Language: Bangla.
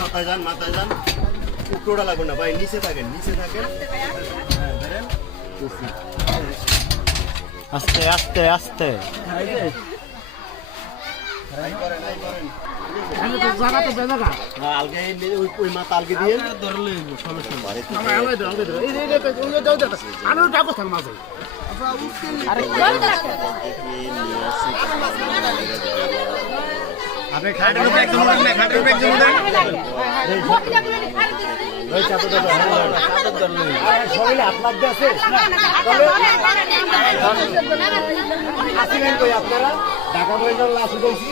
মাথায় যান উপরটা লাগবে না ভাই, নিচে থাকেন আস্তে আস্তে আস্তে আলগে ওই মাথা আলগে দিয়ে ধরলে আপনি খাটের উপরে একদম উঠলে খাটের উপরে একদম উঠেন ওই চাপে দাও চাদর ধরলে শরীরে হাত লাগবে আছে আসেন কই আপনারা ঢাকা বইজার লাশ উঠাইছি